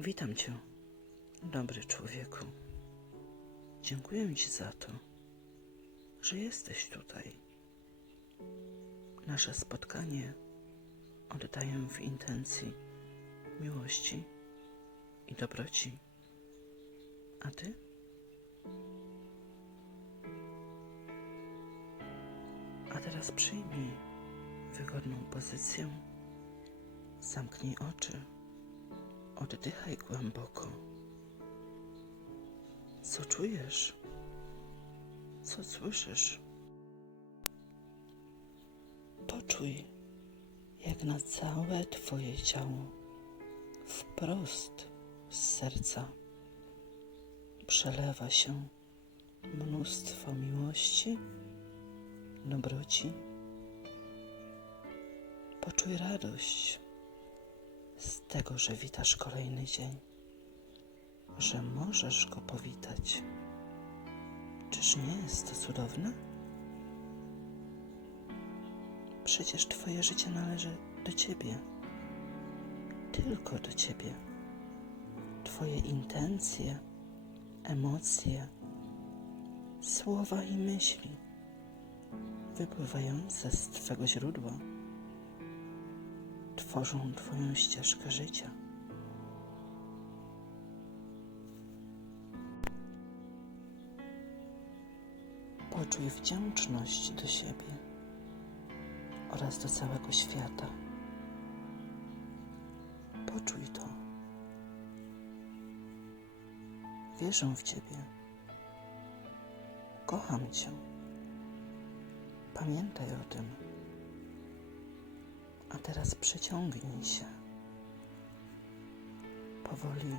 Witam Cię, dobry człowieku. Dziękuję Ci za to, że jesteś tutaj. Nasze spotkanie oddaję w intencji miłości i dobroci. A Ty? A teraz przyjmij wygodną pozycję. Zamknij oczy. Oddychaj głęboko. Co czujesz? Co słyszysz? Poczuj, jak na całe Twoje ciało, wprost z serca, przelewa się mnóstwo miłości, dobroci. Poczuj radość tego, że witasz kolejny dzień, że możesz go powitać. Czyż nie jest to cudowne? Przecież Twoje życie należy do Ciebie, tylko do Ciebie. Twoje intencje, emocje, słowa i myśli wypływające z Twego źródła tworzą Twoją ścieżkę życia. Poczuj wdzięczność do siebie oraz do całego świata. Poczuj to. Wierzę w Ciebie. Kocham Cię. Pamiętaj o tym. A teraz przeciągnij się. Powoli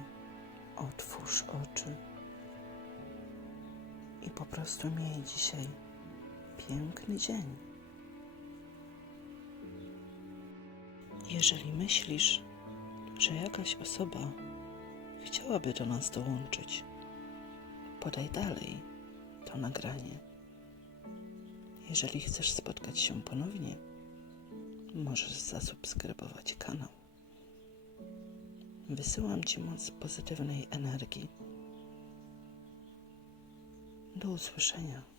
otwórz oczy i po prostu miej dzisiaj piękny dzień. Jeżeli myślisz, że jakaś osoba chciałaby do nas dołączyć, podaj dalej to nagranie. Jeżeli chcesz spotkać się ponownie, możesz zasubskrybować kanał. Wysyłam Ci moc pozytywnej energii. Do usłyszenia.